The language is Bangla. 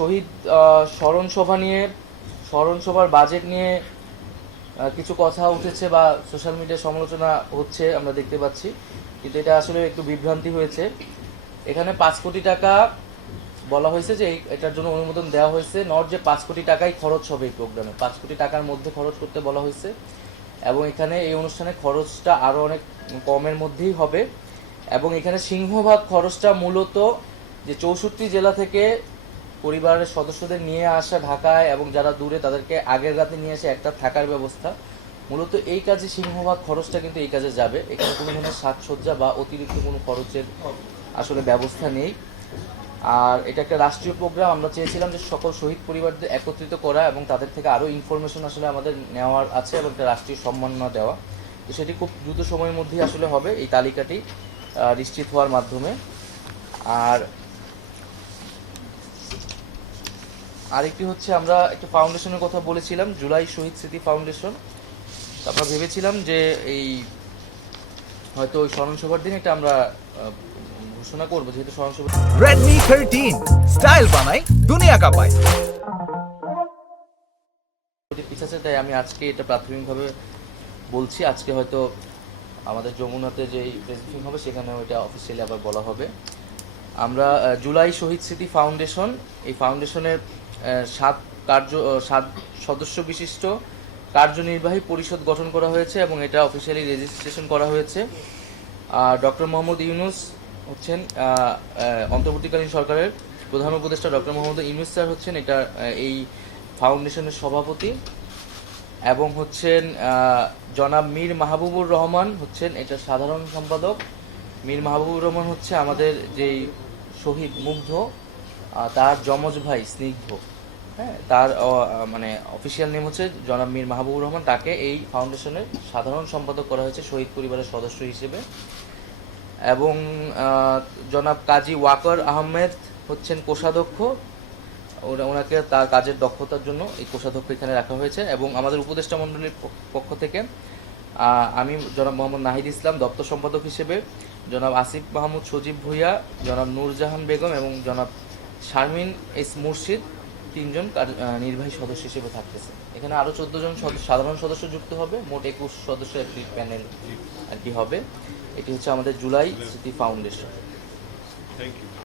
শহীদ স্মরণ সভা নিয়ে স্মরণ সভার বাজেট নিয়ে কিছু কথা উঠেছে বা সোশ্যাল মিডিয়ায় সমালোচনা হচ্ছে আমরা দেখতে পাচ্ছি, কিন্তু এটা আসলে একটু বিভ্রান্তি হয়েছে। এখানে 5 কোটি টাকা বলা হয়েছে যে এটার জন্য অনুমোদন দেওয়া হয়েছে, নট যে 5 কোটি টাকাই খরচ হবে এই প্রোগ্রামে, 5 কোটি টাকার মধ্যে খরচ করতে বলা হয়েছে এবং এখানে এই অনুষ্ঠানে খরচটা আরও অনেক কমের মধ্যেই হবে। এবং এখানে সিংহভাগ খরচটা মূলত যে 64 জেলা থেকে পরিবারের সদস্যদের নিয়ে আসা ঢাকায় এবং যারা দূরে তাদেরকে আগের রাতে নিয়ে এসে একটা থাকার ব্যবস্থা, মূলত এই কাজে সিংহভাগ খরচটা কিন্তু এই কাজে যাবে। এখানে কোনো ধরনের সাজসজ্জা বা অতিরিক্ত কোনো খরচের আসলে ব্যবস্থা নেই। আর এটা একটা রাষ্ট্রীয় প্রোগ্রাম, আমরা চেয়েছিলাম যে সকল শহীদ পরিবারদের একত্রিত করা এবং তাদের থেকে আরও ইনফরমেশন আসলে আমাদের নেওয়ার আছে এবং একটা রাষ্ট্রীয় সম্মাননা দেওয়া। তো সেটি খুব দ্রুত সময়ের মধ্যেই আসলে হবে, এই তালিকাটি নিশ্চিত হওয়ার মাধ্যমে। আর আরেকটি হচ্ছে, আমরা একটা ফাউন্ডেশনের কথা বলেছিলাম, জুলাই শহীদ স্মৃতি ফাউন্ডেশন। আমরা ভেবেছিলাম যে এই হয়তো ওই স্মরণ সভার দিন এটা আমরা ঘোষণা করবো, যেহেতু স্মরণ সভা Redmi 13 স্টাইল বানাই দুনিয়া কাঁপায়। পিছাচ্ছে, তাই আমি আজকে এটা প্রাথমিকভাবে বলছি। আজকে হয়তো আমাদের যমুনাতে যে প্রেজেন্টিং হবে সেখানেও এটা অফিসিয়ালি আবার বলা হবে। আমরা জুলাই শহীদ স্মৃতি ফাউন্ডেশন, এই ফাউন্ডেশনের 7 সদস্য বিশিষ্ট কার্যনির্বাহী পরিষদ গঠন করা হয়েছে এবং এটা অফিসিয়ালি রেজিস্ট্রেশন করা হয়েছে। ডক্টর মোহাম্মদ ইউনূস হচ্ছেন অন্তর্বর্তীকালীন সরকারের প্রধান উপদেষ্টা। ডক্টর মোহাম্মদ ইউনূস স্যার হচ্ছেন এটা এই ফাউন্ডেশনের সভাপতি এবং হচ্ছেন জনাব মীর মাহবুবুর রহমান হচ্ছেন এটা সাধারণ সম্পাদক। মীর মাহবুবুর রহমান হচ্ছে আমাদের যেই শহীদ মুগ্ধ তার যমজ ভাই স্নিগ্ধ, হ্যাঁ, তার মানে অফিসিয়াল নেম হচ্ছে জনাব মীর মাহবুবুর রহমান। তাকে এই ফাউন্ডেশনের সাধারণ সম্পাদক করা হয়েছে শহীদ পরিবারের সদস্য হিসেবে। এবং জনাব কাজী ওয়াকার আহমেদ হচ্ছেন কোষাধ্যক্ষ, ওনাকে তার কাজের দক্ষতার জন্য এই কোষাধ্যক্ষ এখানে রাখা হয়েছে। এবং আমাদের উপদেষ্টা মণ্ডলীর পক্ষ থেকে আমি জনাব মোহাম্মদ নাহিদ ইসলাম দপ্তর সম্পাদক হিসেবে, জনাব আসিফ মাহমুদ সজীব ভুইয়া, জনাব নূরজাহান বেগম এবং জনাব শারমিন এস মুর্শিদ 3 জন নির্বাহী সদস্য হিসেবে থাকতেছে। এখানে আরও 14 জন সাধারণ সদস্য যুক্ত হবে, মোট 21 সদস্য একটি প্যানেল আর কি হবে। এটি হচ্ছে আমাদের জুলাই স্মৃতি ফাউন্ডেশন। Thank you.